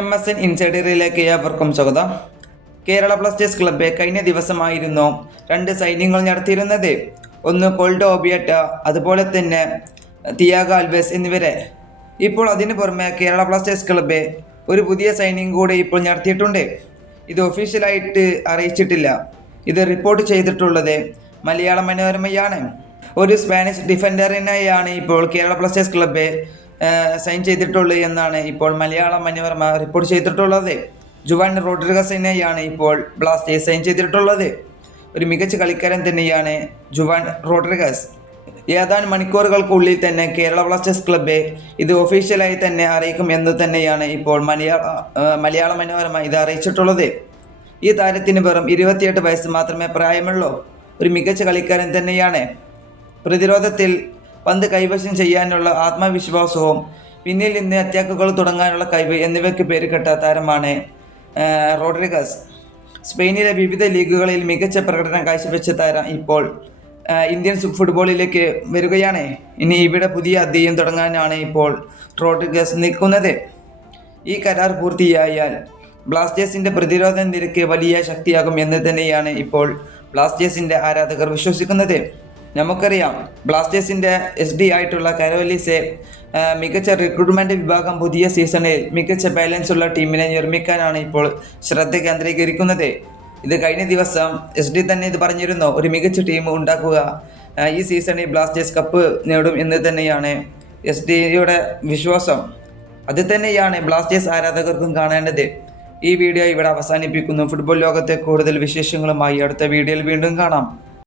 M S N ഇൻസൈഡറിലേക്ക് ഏവർക്കും സ്വാഗതം. Kerala Blasters club കഴിഞ്ഞ ദിവസമായിരുന്നു രണ്ട് സൈന്യങ്ങൾ നടത്തിയിരുന്നത്. ഒന്ന് കോൾഡ് ഓബിയറ്റ അതുപോലെ തന്നെ തിയാഗ ആൽവേസ് എന്നിവരെ. ഇപ്പോൾ അതിനു പുറമെ കേരള ബ്ലാസ്റ്റേഴ്സ് ക്ലബ്ബ് ഒരു പുതിയ സൈനിങ് കൂടി ഇപ്പോൾ നടത്തിയിട്ടുണ്ട്. ഇത് ഒഫീഷ്യലായിട്ട് അറിയിച്ചിട്ടില്ല. ഇത് റിപ്പോർട്ട് ചെയ്തിട്ടുള്ളത് മലയാള മനോരമയാണ്. ഒരു സ്പാനിഷ് ഡിഫൻഡറിനെയാണ് ഇപ്പോൾ കേരള ബ്ലാസ്റ്റേഴ്സ് ക്ലബ്ബ് സൈൻ ചെയ്തിട്ടുള്ളത് എന്നാണ് ഇപ്പോൾ മലയാള മനോരമ റിപ്പോർട്ട് ചെയ്തിട്ടുള്ളത്. ജുവാൻ റോഡ്രിഗസിനെയാണ് ഇപ്പോൾ ബ്ലാസ്റ്റേഴ്സ് സൈൻ ചെയ്തിട്ടുള്ളത്. ഒരു മികച്ച കളിക്കാരൻ തന്നെയാണ് ജുവാൻ റോഡ്രിഗസ്. ഏതാനും മണിക്കൂറുകൾക്കുള്ളിൽ തന്നെ കേരള ബ്ലാസ്റ്റേഴ്സ് ക്ലബ്ബ് ഇത് ഒഫീഷ്യലായി തന്നെ അറിയിക്കും എന്ന് തന്നെയാണ് ഇപ്പോൾ മലയാള മലയാള മനോരമ ഇത് അറിയിച്ചിട്ടുള്ളത്. ഈ താരത്തിന് വെറും ഇരുപത്തിയെട്ട് വയസ്സ് മാത്രമേ പ്രായമുള്ളൂ. ഒരു മികച്ച കളിക്കാരൻ തന്നെയാണ്. പ്രതിരോധത്തിൽ പന്ത് കൈവശം ചെയ്യാനുള്ള ആത്മവിശ്വാസവും പിന്നിൽ നിന്ന് അറ്റാക്കുകൾ തുടങ്ങാനുള്ള കഴിവ് എന്നിവയ്ക്ക് പേരുകെട്ട താരമാണ് റോഡ്രിഗസ്. സ്പെയിനിലെ വിവിധ ലീഗുകളിൽ മികച്ച പ്രകടനം കാഴ്ചവെച്ച താരം ഇപ്പോൾ ഇന്ത്യൻ ഫുട്ബോളിലേക്ക് വരികയാണ്. ഇനി ഇവിടെ പുതിയ അധ്യയം തുടങ്ങാനാണ് ഇപ്പോൾ റോഡ്രിഗസ് നിൽക്കുന്നത്. ഈ കരാർ പൂർത്തിയായാൽ ബ്ലാസ്റ്റേഴ്സിന്റെ പ്രതിരോധ നിരക്ക് വലിയ ശക്തിയാകും എന്ന് തന്നെയാണ് ഇപ്പോൾ ബ്ലാസ്റ്റേഴ്സിന്റെ ആരാധകർ വിശ്വസിക്കുന്നത്. നമുക്കറിയാം ബ്ലാസ്റ്റേഴ്സിന്റെ എസ് ഡി ആയിട്ടുള്ള കരോലിസെ മികച്ച റിക്രൂട്ട്മെന്റ് വിഭാഗം പുതിയ സീസണിൽ മികച്ച ബാലൻസ് ഉള്ള ടീമിനെ നിർമ്മിക്കാനാണ് ഇപ്പോൾ ശ്രദ്ധ കേന്ദ്രീകരിക്കുന്നത്. ഇത് കഴിഞ്ഞ ദിവസം എസ് ഡി തന്നെ ഇത് പറഞ്ഞിരുന്നു ഒരു മികച്ച ടീം ഉണ്ടാക്കുക. ഈ സീസണിൽ ബ്ലാസ്റ്റേഴ്സ് കപ്പ് നേടും എന്ന് തന്നെയാണ് എസ് ഡിയുടെ വിശ്വാസം. അത് തന്നെയാണ് ബ്ലാസ്റ്റേഴ്സ് ആരാധകർക്കും കാണേണ്ടത്. ഈ വീഡിയോ ഇവിടെ അവസാനിപ്പിക്കുന്നു. ഫുട്ബോൾ ലോകത്തെ കൂടുതൽ വിശേഷങ്ങളുമായി അടുത്ത വീഡിയോയിൽ വീണ്ടും കാണാം.